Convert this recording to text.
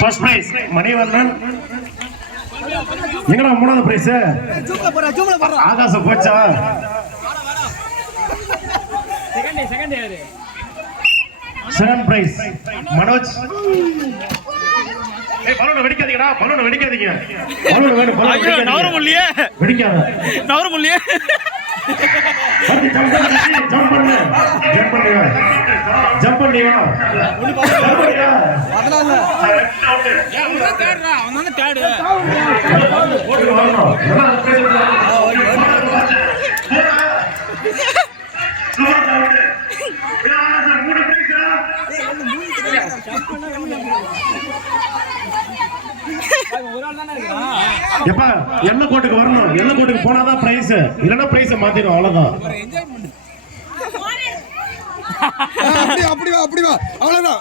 First prize Manivannan. எங்கடா மூணாவது prize? ஆகாசம் போச்சா? Second prize Manoj. பலூனை வெடிக்காதீங்கடா, பலூனை வெடிக்காதீங்க. பலூன் வேணும், பலூன் நவர முடியல. வெடிக்காத, நவர முடியல. ஜம்ப் பண்ணு, ஜம்ப் பண்ணுங்க, ஜம்ப் பண்ணியா? அதனால ஏன் தேடுறா? அவனால தேடு. போடு வரணும். எப்பா எண்ணெய் கோட்டுக்கு வரணும், எண்ணெய் கோட்டுக்கு போனாதான் பிரைஸ், இல்லன்னா பிரைஸ் மாத்திடும், அவ்வளவுதான். அப்படி வா, அப்படி வா, அவ்வளவுதான்.